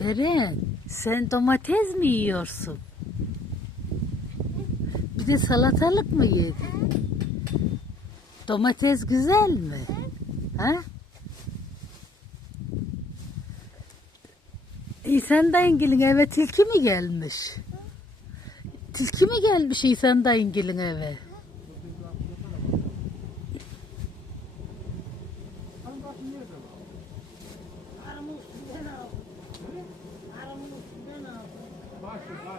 Beren sen domates mi yiyorsun? Bir de salatalık mı yedin? Domates güzel mi? Ha? İhsan dayıngilin eve tilki mi gelmiş? Tilki mi gelmiş İhsan dayıngilin eve? Arımın